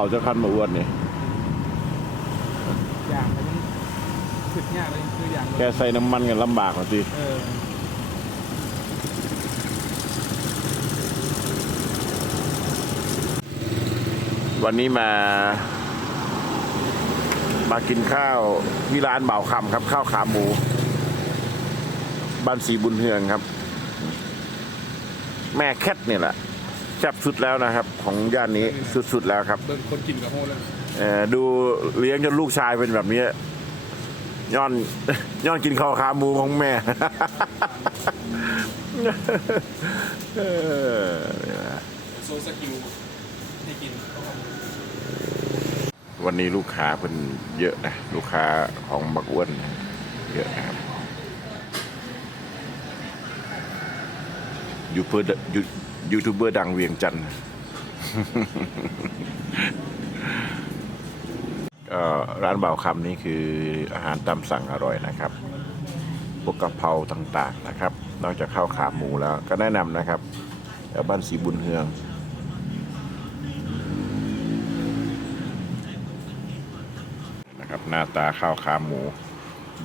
เอาจ้าคันมาอ้วนนี่อย่างมันยังขึ้นยากเลยคืออย่างแค่ใส่น้ำมันกันลำบากกว่าสิเออวันนี้มา มากินข้าวที่ร้านเบาคำครับ ข้าวขาหมู บ้านสีบุญเฮืองครับ แม่แคทเนี่ยแหละ แซ่บสุดแล้วนะครับ ของย่านนี้สุดๆแล้วครับเบิ่งคนกินกับโฮแล้วเอ่อดูเลี้ยงจนลูกชายเป็นแบบนี้ย้อนย้อนกินข้าวขาหมูของแม่ เออโซสกิลให้กินวันนี้ลูกค้าเป็นเยอะนะลูกค้าของบักอ้วนเยอะนะครับยูเบอร์ยู ยูทูบเบอร์ดังเวียงจันทร์ร้านเบาคำนี่คืออาหารตามสั่งอร่อยนะครับพวกกะเพราต่างๆนะครับ นอกจากข้าวขาหมูแล้วก็แนะนำนะครับแถวบ้านสีบุญเฮืองนะครับหน้าตาข้าวขาหมู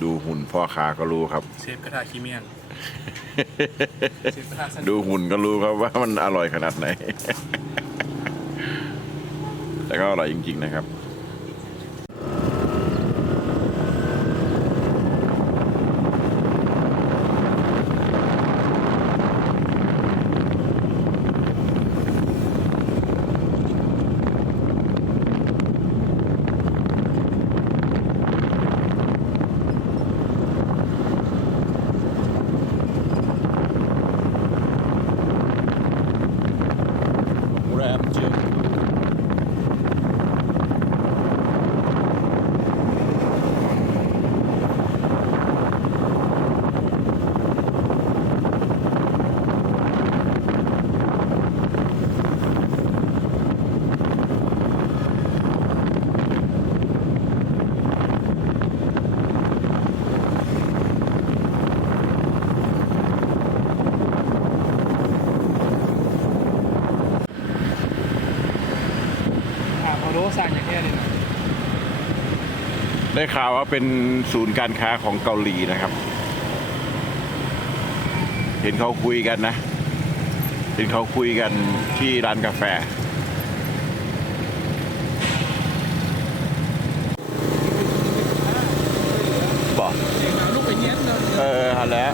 ดูหุ่นพ่อขาก็รู้ครับ เชฟกระทะขี้เมียนเชฟกระทะสันดูหุ่นก็รู้ครับว่ามันอร่อยขนาดไหน แต่ก็อร่อยจริง ๆ นะครับ แรมเจียงอ่าพอรู้สั่งอย่างแค่นี้นะ ได้ ข่าวว่าเป็นศูนย์การค้าของเกาหลีนะครับ เห็นเขาคุยกันนะ เห็นเขาคุยกันที่ร้านกาแฟ บอกเออฮันแล้ว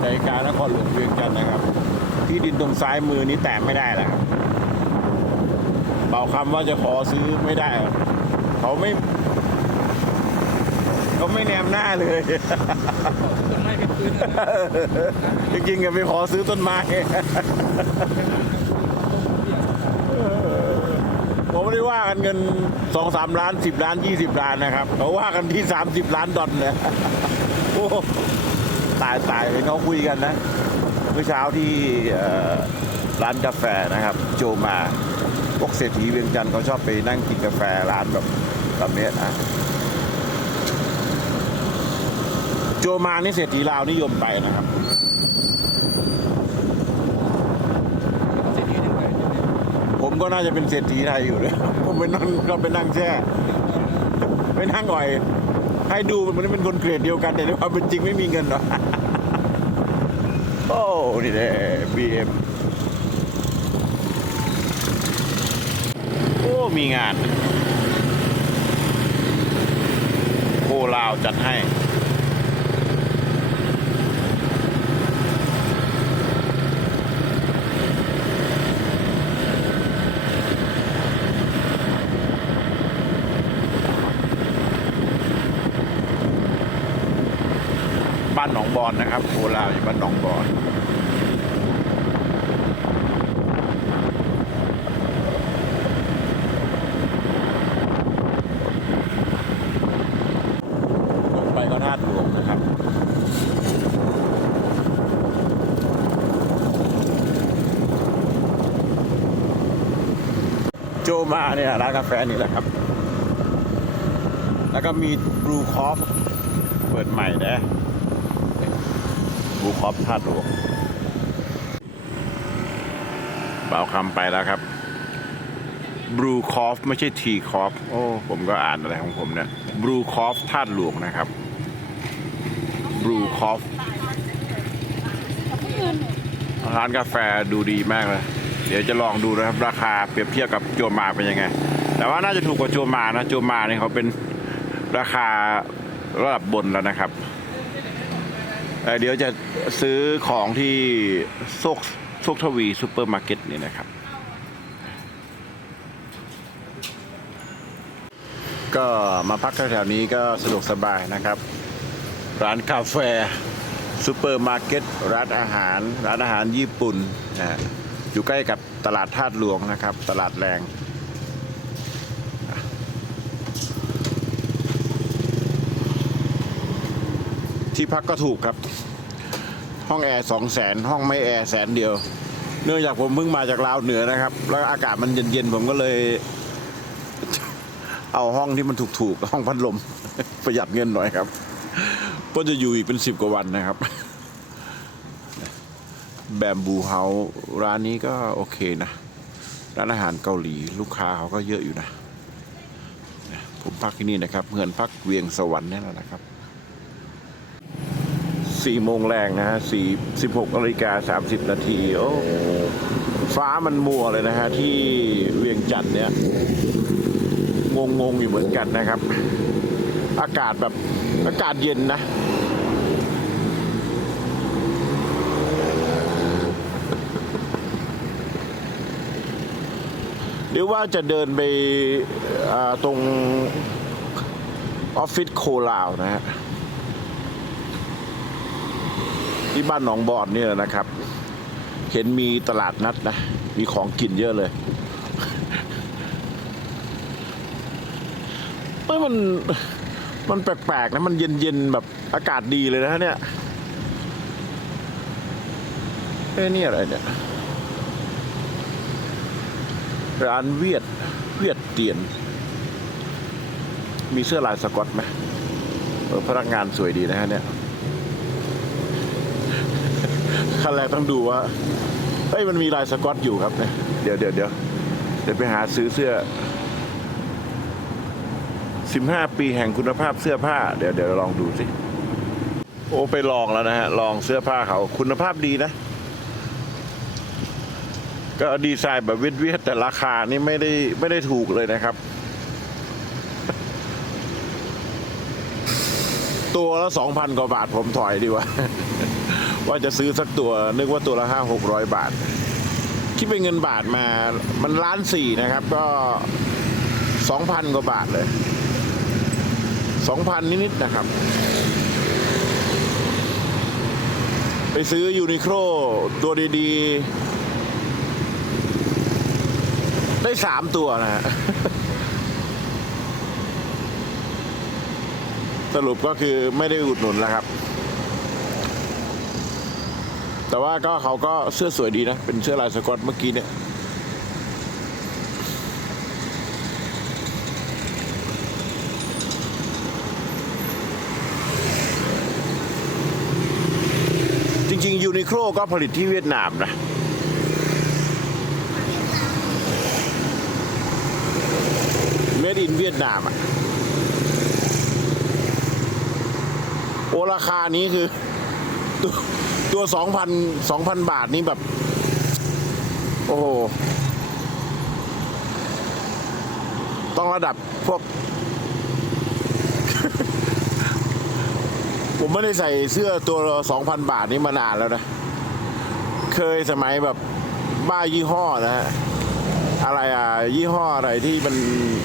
ใจกลารนครหลวงเวียงจันทร์นะครับ ที่ดินตรงซ้ายมือนี้แตะไม่ได้แล้วครับเบาคำว่าจะขอซื้อไม่ได้ เขาไม่เขาไม่แนมหน้าเลยต้นไม้เป็นพื้นนะจริงๆก็ไปขอซื้อต้นไม้ผมไม่ได้ว่ากันเงินสองสามล้านสิบล้านยี่สิบล้านนะครับเขาว่ากันที่สามสิบล้านดอลเลยโอ้ตายตายเห็นเขาคุยกันนะ เมื่อเช้าที่เอ่อร้านกาแฟนะครับ โจมาพวกเศรษฐีเวียงจันทร์เขาชอบไปนั่งกินกาแฟร้านแบบแบบเนี้ยนะโจมานี่เศรษฐีลาวนิยมไปนะครับเศรษฐีหนึ่งไปเนี่ยผมก็น่าจะเป็นเศรษฐีไทยอยู่เลยผมไปนั่งก็ไปนั่งแช่ไปนั่งอ่อย ให้ดูเหมันเป็นคนเกรดเดียวกันแต่ในความเป็นจริงไม่มีเงินหรอกโอ้นี่แหละบีเอ็มโอ้ มีงาน โคลาวจัดให้านหนองบอนนะครับโคราชอยู่บ้านหนองบอนลงไปก็นาดหลวงนะครับโจมาเนี่ยร้านกาแฟนี่แหละครับ แล้วก็มีบลูคอฟเปิดใหม่นะ บูคอฟธาตุหลวงเบาคำไปแล้วครับบรูคอฟไม่ใช่ทีคอฟโอ้ผมก็อ่านอะไรของผมเนี่ยบรูคอฟธาตุหลวงนะครับบรูคอฟร้านกาแฟดูดีมากเลย เดี๋ยวจะลองดูนะครับ ราคาเปรียบเทียบกับโจมาเป็นยังไง แต่ว่าน่าจะถูกกว่าโจมานะโจมาเนี่ยเขาเป็นราคาระดับบนแล้วนะครับ เเดี๋ยวจะซื้อของที่โซกโซกทวีซูเปอร์มาร์เก็ตนี่นะครับ ก็มาพักแถวๆนี้ก็สะดวกสบายนะครับ ร้านกาแฟซูเปอร์มาร์เก็ตร้านอาหาร ร้านอาหารญี่ปุ่นอยู่ใกล้กับตลาดธาตุหลวงนะครับ ตลาดแรง ที่พักก็ถูกครับ ห้องแอร์สองแสนห้องไม่แอร์แสนเดียว เนื่องจากผมเพิ่งมาจากลาวเหนือนะครับ แล้วอากาศมันเย็นๆผมก็เลย เอาห้องที่มันถูกๆห้องพัดลม ประหยัดเงินหน่อยครับก็จะอยู่อีกเป็นสิบกว่าวันนะครับ แบมบูเฮาร้านนี้ก็โอเคนะ ร้านอาหารเกาหลีลูกค้าเขาก็เยอะอยู่นะ ผมพักที่นี่นะครับเงินพักเวียงสวรรค์นี่แหละนะครับ สี่โมงแรงนะฮะสี่สิบหกนาฬิกาสามสิบนาทีโอ้ฟ้ามันมัวเลยนะฮะที่เวียงจันทร์เนี่ย งงงอยู่เหมือนกันนะครับ อากาศแบบอากาศเย็นนะ เดี๋ยวว่าจะเดินไปตรงออฟฟิศโคลาวนะฮะ ที่บ้านหนองบอนเนี่ยนะครับ เห็นมีตลาดนัดนะ มีของกินเยอะเลยเอ้ยมันมันแปลกๆนะมันเย็นๆแบบอากาศดีเลยนะเนี่ยเอ้ยนี่อะไรเนี่ยร้านเวียดเวียดเตียน มีเสื้อลายสกอตไหมพนักงานสวยดีนะฮะเนี่ย ขั้นแรกต้องดูว่าเอ้ยมันมีลายสกอตอยู่ครับเนี่ยเดี๋ยวเดี๋ยวเดี๋ยวเดี๋ยวไปหาซื้อเสื้อ 15 ปีแห่งคุณภาพเสื้อผ้า เดี๋ยวเดี๋ยวลองดูสิโอ้ไปลองแล้วนะฮะ ลองเสื้อผ้าเขาคุณภาพดีนะ ก็ดีไซน์แบบเวียดๆแต่ราคานี่ไม่ได้ไม่ได้ถูกเลยนะครับ ตัวละสองพันกว่าบาทผมถอยดีกว่า ว่าจะซื้อสักตัวนึกว่าตัวละห้าหกร้อยบาท คิดเป็นเงินบาทมามันล้านสี่นะครับ ก็สองพันกว่าบาทเลยสองพันนิดๆนะครับ ไปซื้อยูนิโคลตัวดีๆ ได้สามตัวนะฮะสรุปก็คือไม่ได้อุดหนุนแล้วครับ แต่ว่าก็เขาก็เสื้อสวยดีนะ เป็นเสื้อลายสกอตเมื่อกี้เนี่ยจริงๆยูนิโคลก็ผลิตที่เวียดนามนะเมดอินเวียดนามอะ โอราคานี้คือ ตัวสองพันสองพันบาทนี่แบบ โอ้โห ต้องระดับพวก ผมไม่ได้ใส่เสื้อตัวสองพันบาทนี้มานานแล้วนะ เคยสมัยแบบบ้ายี่ห้อนะฮะอะไรอะ ยี่ห้ออะไรที่มัน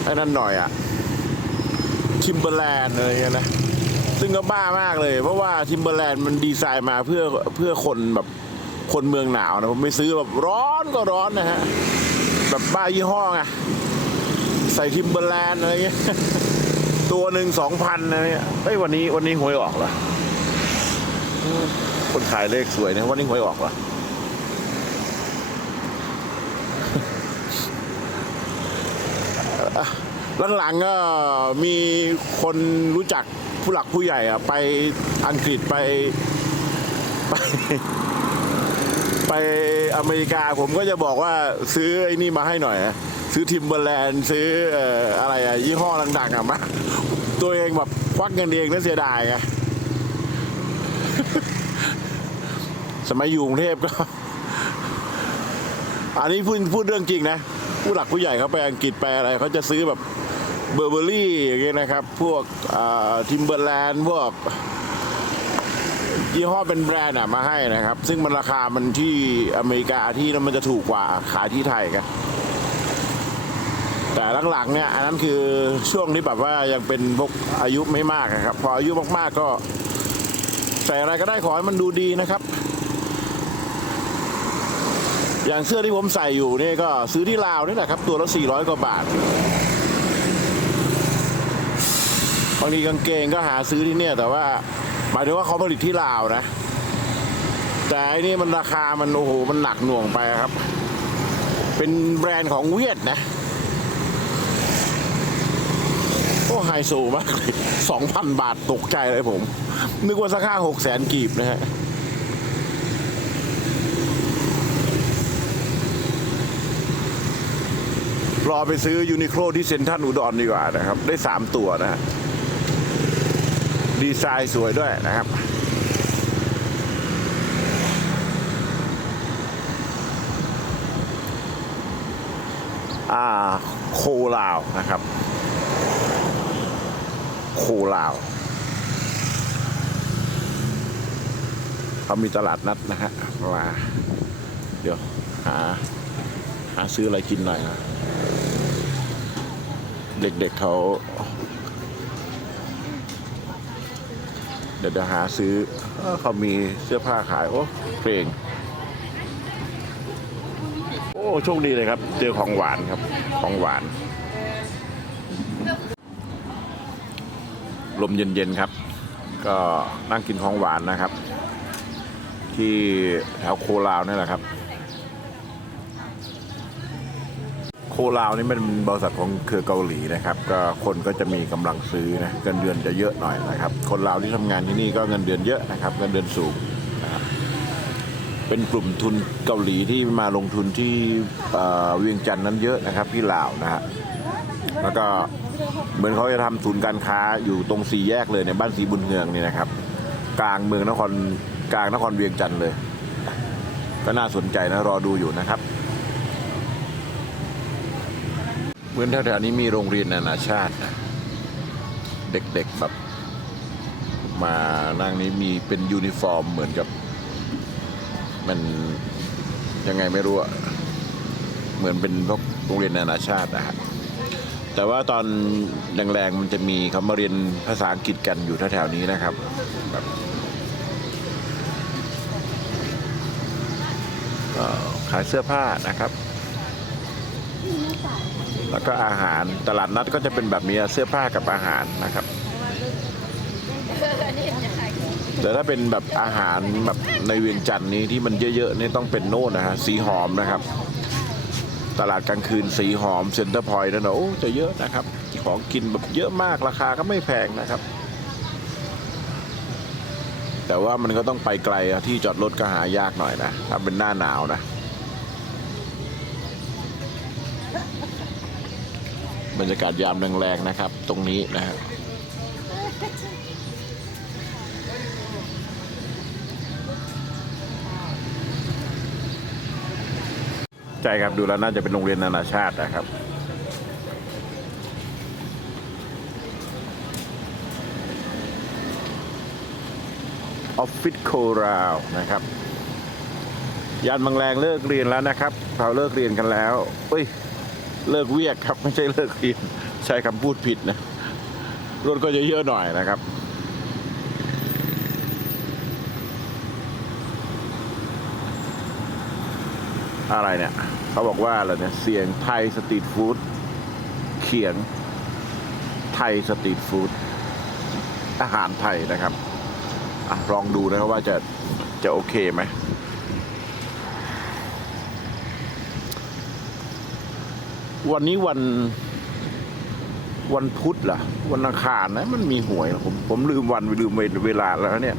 ไอ้นั่นหน่อยอะทิมเบอร์แลนด์อะไรเงี้ยนะ ซึ่งก็บ้ามากเลย เพราะว่าทิมเบอร์แลนด์มันดีไซน์มาเพื่อเพื่อคนแบบคนเมืองหนาวนะผมไม่ซื้อแบบร้อนก็ร้อนนะฮะ แบบบ้ายี่ห้อไงใส่ทิมเบอร์แลนด์อะไรเงี้ยตัวหนึ่งสองพันอะไรเงี้ยเฮ้ยวันนี้วันนี้หวยออกเหรอคนขายเลขสวยนะวันนี้หวยออกเหรอหลังๆก็มีคนรู้จัก ผู้หลักผู้ใหญ่อะไปอังกฤษไปไป ไปอเมริกาผมก็จะบอกว่าซื้อไอ้นี่มาให้หน่อย ซื้อทิมเบอร์แลนด์ซื้ออออะไรอะยี่ห้อดังๆอะมาตัวเองแบบควักเงินเองน่าเสียดายไงสมัยอยู่กรุงเทพก็ อันนี้พูดพูดเรื่องจริงนะ ผู้หลักผู้ใหญ่เขาไปอังกฤษไปอะไรเขาจะซื้อแบบ เบอร์เบอรี่อย่างเงี้ยนะครับ พวกทิมเบอร์แลนด์พวกยี่ห้อเป็นแบรนด์อะมาให้นะครับ ซึ่งมันราคามันที่อเมริกาที่นั่นมันจะถูกกว่าขายที่ไทยกัน แต่หลังๆเนี่ยอันนั้นคือช่วงที่แบบว่ายังเป็นพวกอายุไม่มากนะครับ พออายุมากๆก็ ใส่อะไรก็ได้ขอให้มันดูดีนะครับ อย่างเสื้อที่ผมใส่อยู่นี่ก็ซื้อที่ลาวนี่แหละครับ ตัวละ400กว่าบาท บางทีกางเกงก็หาซื้อที่เนี่ย แต่ว่าหมายถึงว่าเขาผลิตที่ลาวนะ แต่อันนี้มันราคามันโอ้โหมันหนักหน่วงไปครับ เป็นแบรนด์ของเวียดนะโอ้ไฮโซมากเลยสองพันบาทตกใจเลยผม นึกว่าสักห้าหกแสนกีบนะฮะรอไปซื้อยูนิโคลที่เซ็นทรัลอุดรดีกว่านะครับ ได้สามตัวนะฮะ ดีไซน์สวยด้วยนะครับอาโคลาวนะครับ โคลาวเขามีตลาดนัดนะฮะมาเดี๋ยวหาหาซื้ออะไรกินหน่อยนะ เด็กๆเขา เดี๋ยวจะหาซื้อเอ้อเขามีเสื้อผ้าขาย โอ้เพลง โอ้โชคดีเลยครับ เจอของหวานครับ ของหวาน ลมเย็นๆครับ ก็นั่งกินของหวานนะครับ ที่แถวโคลาวนี่แหละครับ โคลาวนี่มันเป็นบริษัทของเครือเกาหลีนะครับ ก็คนก็จะมีกำลังซื้อนะเงินเดือนจะเยอะหน่อยนะครับ คนลาวที่ทำงานที่นี่ก็เงินเดือนเยอะนะครับ เงินเดือนสูงนะครับเป็นกลุ่มทุนเกาหลีที่มาลงทุนที่เวียงจันทร์นั้นเยอะนะครับที่ลาวนะฮะแล้วก็เหมือนเขาจะทำศูนย์การค้าอยู่ตรงสี่แยกเลยในบ้านสีบุญเฮืองนี่นะครับ กลางเมืองนครกลางนครเวียงจันทร์เลย ก็น่าสนใจนะรอดูอยู่นะครับ เหมือนแถวๆนี้มีโรงเรียนนานาชาตินะเด็กๆแบบมานั่งนี้มีเป็นยูนิฟอร์มเหมือนกับ มันยังไงไม่รู้อะเหมือนเป็นพวกโรงเรียนนานาชาตินะฮะแต่ว่าตอนแรงๆมันจะมีเขามาเรียนภาษาอังกฤษกันอยู่แถวๆนี้นะครับแบบขายเสื้อผ้านะครับ แล้วก็อาหารตลาดนัดก็จะเป็นแบบนี้เสื้อผ้ากับอาหารนะครับแต่ถ้าเป็นแบบอาหารแบบในเวียงจันทร์นี้ที่มันเยอะๆนี่ต้องเป็นโน่นนะฮะสีหอมนะครับ ตลาดกลางคืนสีหอมเซ็นเตอร์พอยต์นั่นนะโอ้จะเยอะนะครับ ของกินแบบเยอะมากราคาก็ไม่แพงนะครับ แต่ว่ามันก็ต้องไปไกลที่จอดรถก็หายากหน่อยนะถ้าเป็นหน้าหนาวนะ บรรยากาศยามแรงๆนะครับ ตรงนี้นะฮะใช่ครับดูแล้วน่าจะเป็นโรงเรียนนานาชาตินะครับ ออฟฟิศโคราวนะครับยานบางแรงเลิกเรียนแล้วนะครับเราเลิกเรียนกันแล้วเอ้ย เลิกเวียกครับ ไม่ใช่เลิกเรียนใช้คำพูดผิดนะ รถก็จะเยอะหน่อยนะครับอะไรเนี่ย เขาบอกว่าอะไรเนี่ย เสียงไทยสตรีทฟู้ดเขียนไทยสตรีทฟู้ดอาหารไทยนะครับอลองดูนะครับว่าจะจะโอเคไหม วันนี้วันวันพุธล่ะ วันอังคารนะ มันมีหวยผมผมลืมวันลืมเวลาแล้วเนี่ย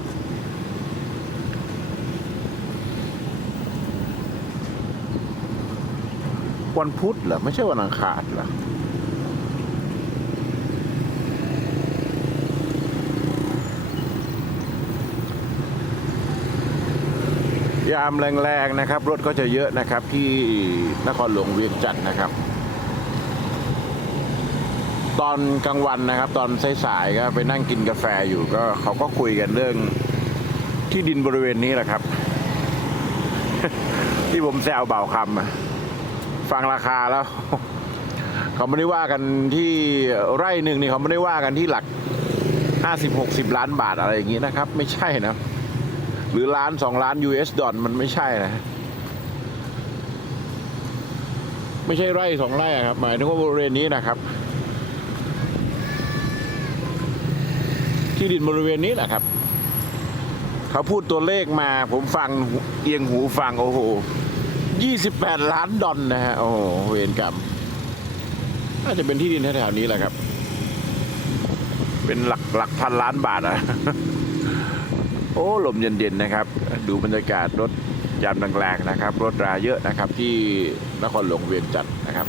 วันพุธเหรอไม่ใช่วันอังคารเหรอยามแรงๆนะครับ รถก็จะเยอะนะครับที่นครหลวงเวียงจันทร์นะครับ ตอนกลางวันนะครับ ตอนสายๆก็ไปนั่งกินกาแฟอยู่ก็เขาก็คุยกันเรื่องที่ดินบริเวณนี้แหละครับ ที่ผมแซวเบาคำอะฟังราคาแล้ว เขาไม่ได้ว่ากันที่ไร่หนึ่งนี่เขาไม่ได้ว่ากันที่หลักห้าสิบหกสิบล้านบาทอะไรอย่างนี้นะครับ ไม่ใช่นะ หรือล้านสองล้าน US ดอลมันไม่ใช่นะไม่ใช่ไร่สองไร่ครับ หมายถึงว่าบริเวณนี้นะครับ ที่ดินบริเวณนี้แหละครับ เขาพูดตัวเลขมา ผมฟังเอียงหูฟังโอ้โหยี่สิบแปดล้านดอลนะฮะโอ้โหเวรกรรมน่าจะเป็นที่ดินแถวๆนี้แหละครับ เป็นหลักหลักพันล้านบาทอะโอ้ลมเย็นๆนะครับ ดูบรรยากาศรถยามแรงๆนะครับ รถราเยอะนะครับ ที่นครหลวงเวียงจันทร์นะครับ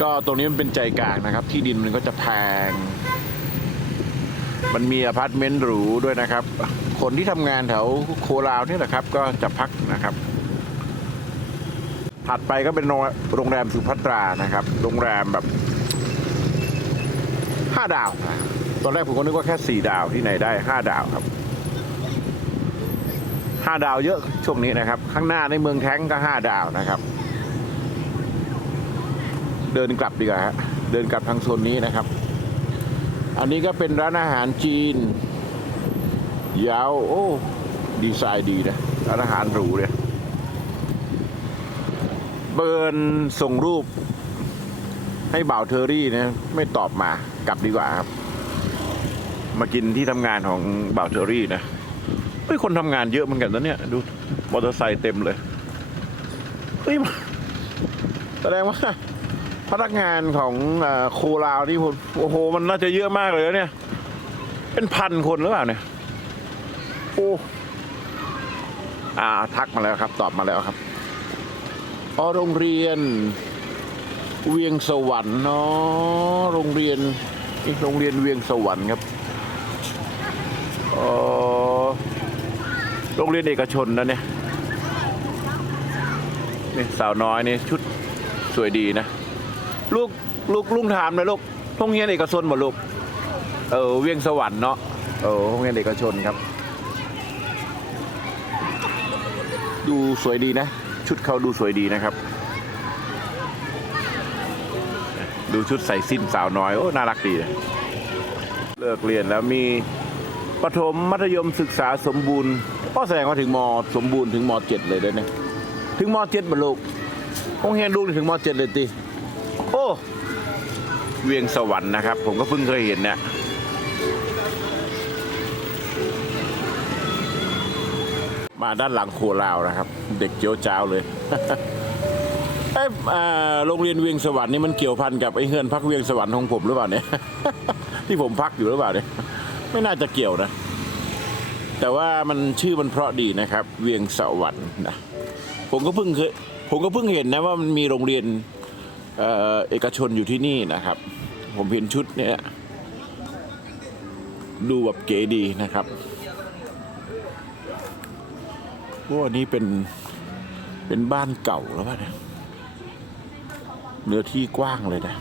ก็ตรงนี้มันเป็นใจกลางนะครับ ที่ดินมันก็จะแพง มันมีอพาร์ตเมนต์หรูด้วยนะครับ คนที่ทำงานแถวโคราวนี่แหละครับ ก็จะพักนะครับ ถัดไปก็เป็นโรงแรมสุภัตรานะครับ โรงแรมแบบห้าดาว ตอนแรกผมก็นึกว่าแค่สี่ดาวที่ไหนได้ห้าดาวครับห้าดาวเยอะช่วงนี้นะครับ ข้างหน้าในเมืองแท้งก็ห้าดาวนะครับ เดินกลับดีกว่าฮะเดินกลับทางโซนนี้นะครับ อันนี้ก็เป็นร้านอาหารจีน ยาว โอ้ ดีไซน์ดีนะร้านอาหารหรูเลยเบิร์นส่งรูป ให้บ่าวเทอรี่นะ ไม่ตอบมากลับดีกว่าครับ มากินที่ทำงานของบ่าวเทอรี่นะเฮ้ยคนทำงานเยอะเหมือนกันนะเนี่ยดูมอเตอร์ไซค์เต็มเลยเฮ้ยแสดงว่า พนักงานของอ่อโคราวนี่ผมโอ้โห มันน่าจะเยอะมากเลยนะเนี่ย เป็นพันคนหรือเปล่าเนี่ย โอ้อ่าทักมาแล้วครับ ตอบมาแล้วครับอ๋อโรงเรียน เวียงสวรรค์เนาะโรงเรียนนี่โรงเรียนเวียงสวรรค์ครับอโรงเรียนเอกชนนะเนี่ยนี่สาวน้อยนี่ชุดสวยดีนะ ลูกลูกลุงถามหนะลูกโรงเรียนเอกชนหมดลูก เออเวียงสวรรค์เนาะเออโรงเรียนเอกชนครับ ดูสวยดีนะ ชุดเขาดูสวยดีนะครับ ดูชุดใส่สิ้นสาวน้อยโอ้น่ารักดีเลิกเรียนแล้วมีประถมมัธยมศึกษาสมบูรณ์ก็แสดงว่าถึงมสมบูรณ์ถึงมเจ็ดเลยได้เนี่ยถึงมเจ็ดบรรลุโรงเรียนลูกถึงมเจ็ดเลยติ โอ้เวียงสวรรค์นะครับ ผมก็เพิ่งเคยเห็นเนี่ยมาด้านหลังโคราวนะครับ เด็กเจียวจ้าวเลยเอ้ยอ่าโรงเรียนเวียงสวรรค์นี่มันเกี่ยวพันกับไอ้เฮือนพักเวียงสวรรค์ของผมหรือเปล่าเนี่ยที่ผมพักอยู่หรือเปล่าเนี่ยไม่น่าจะเกี่ยวนะ แต่ว่ามันชื่อมันเพราะดีนะครับ เวียงสวรรค์นะผมก็เพิ่งเคยผมก็เพิ่งเห็นนะว่ามันมีโรงเรียน เอกชนอยู่ที่นี่นะครับ ผมเห็นชุดเนี่ยดูแบบเก๋ดีนะครับว่านี้เป็นเป็นบ้านเก่าแล้วป่ะเนี่ยเนื้อที่กว้างเลยนะ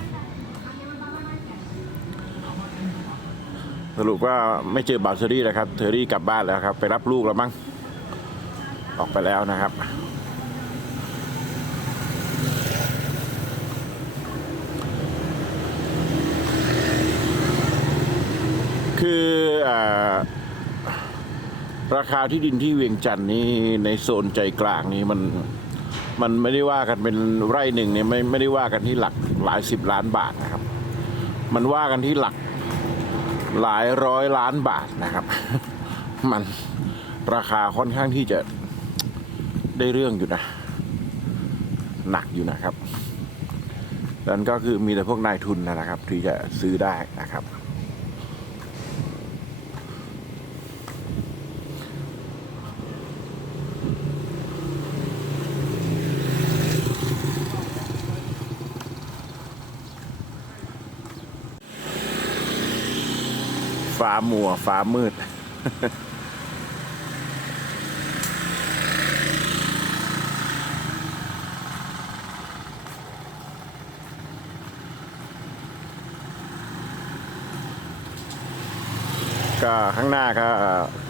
สรุปว่าไม่เจอบาวเทอรี่แล้วครับ เทอรี่กลับบ้านแล้วครับ ไปรับลูกแล้วมั้งออกไปแล้วนะครับ คืออราคาที่ดินที่เวียงจันทร์นี้ในโซนใจกลางนี้มันมันไม่ได้ว่ากันเป็นไร่หนึ่งเนี่ยไม่ไม่ได้ว่ากันที่หลักหลายสิบล้านบาทนะครับ มันว่ากันที่หลักหลายร้อยล้านบาทนะครับ มันราคาค่อนข้างที่จะได้เรื่องอยู่นะ หนักอยู่นะครับนั่นก็คือมีแต่พวกนายทุนนะครับ ที่จะซื้อได้นะครับ ฟ้ามัว ฟ้ามืด ก็ข้างหน้าก็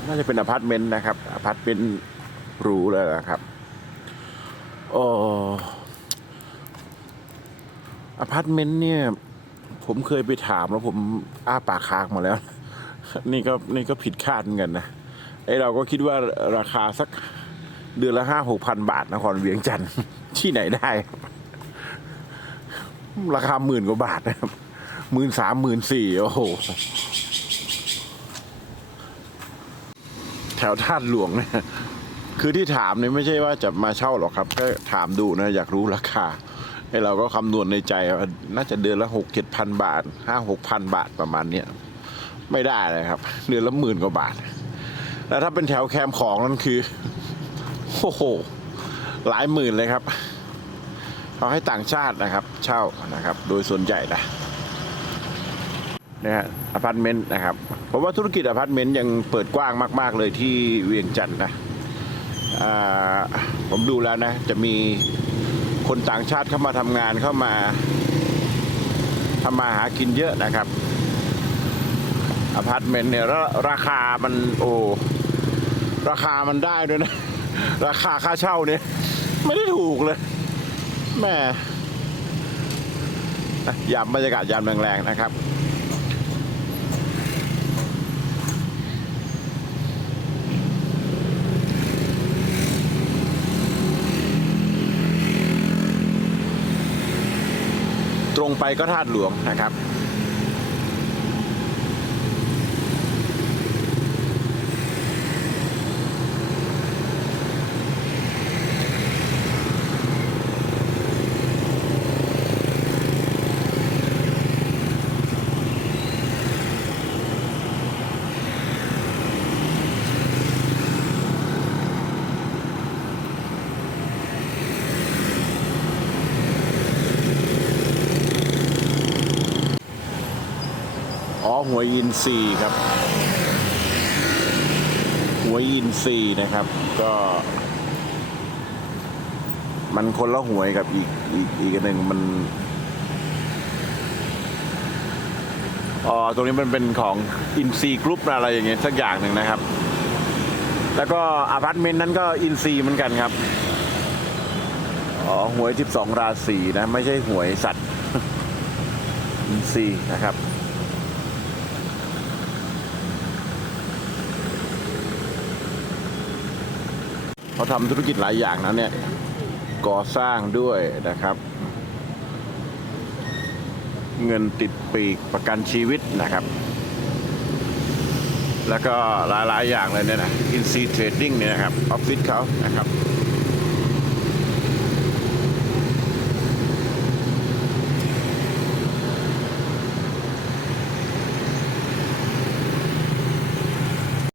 น่าจะเป็นอพาร์ตเมนต์นะครับอพาร์ตเมนต์หรูเลยนะครับ โอ้อพาร์ตเมนต์เนี่ย ผมเคยไปถามแล้วผมอ้าปากค้างมาแล้ว นี่ก็นี่ก็ผิดคาดเหมือนกันนะไอเราก็คิดว่าราคาสักเดือนละห้าหกพันบาทนครเวียงจันทร์ที่ไหนได้ ราคาหมื่นกว่าบาทนะครับหมื่นสามหมื่นสี่โอ้โห แถวท่าหลวงเนี่ยคือที่ถามเนี่ยไม่ใช่ว่าจะมาเช่าหรอกครับ ก็ถามดูนะ อยากรู้ราคาไอ้เราก็คำนวณในใจว่าน่าจะเดือนละหกเจ็ดพันบาทห้าหกพันบาทประมาณเนี้ย ไม่ได้เลยครับ เดือนละหมื่นกว่าบาท แล้วถ้าเป็นแถวแคมของนั่นคือโอ้โหหลายหมื่นเลยครับเขาให้ต่างชาตินะครับ เช่านะครับ โดยส่วนใหญ่นะเนี่ยฮะอพาร์ตเมนต์นะครับผมว่าธุรกิจอพาร์ตเมนต์ยังเปิดกว้างมาก ๆ เลยที่เวียงจันทร์นะผมดูแล้วนะ จะมีคนต่างชาติเข้ามาทำงานเข้ามาทำมาหากินเยอะนะครับ อพาร์ตเมนต์เนี่ยแล้วราคามันโอ้ราคามันได้ด้วยนะ ราคาค่าเช่าเนี่ย ไม่ได้ถูกเลยแม่ยามบรรยากาศยามแรงๆนะครับตรงไปก็ธาตุหลวงนะครับ หัวยินซีครับ หัวยินซีนะครับ ก็ มันคนละหวยกับอีกอีกอีกอันหนึ่งมันอ๋อตรงนี้มันเป็นของอินซีกรุ๊ปอะไรอย่างเงี้ยสักอย่างหนึ่งนะครับ แล้วก็อพาร์ตเมนต์นั้นก็อินซีเหมือนกันครับอ๋อหวย 12 ราศีนะ ไม่ใช่หวยสัตว์อินซีนะครับ เขาทำธุรกิจหลายอย่างนะเนี่ย ก่อสร้างด้วยนะครับ เงินติดปีกประกันชีวิตนะครับ แล้วก็หลายๆอย่างเลยเนี่ยนะอินซีเทรดดิ้งเนี่ยนะครับ ออฟฟิศเขานะครับ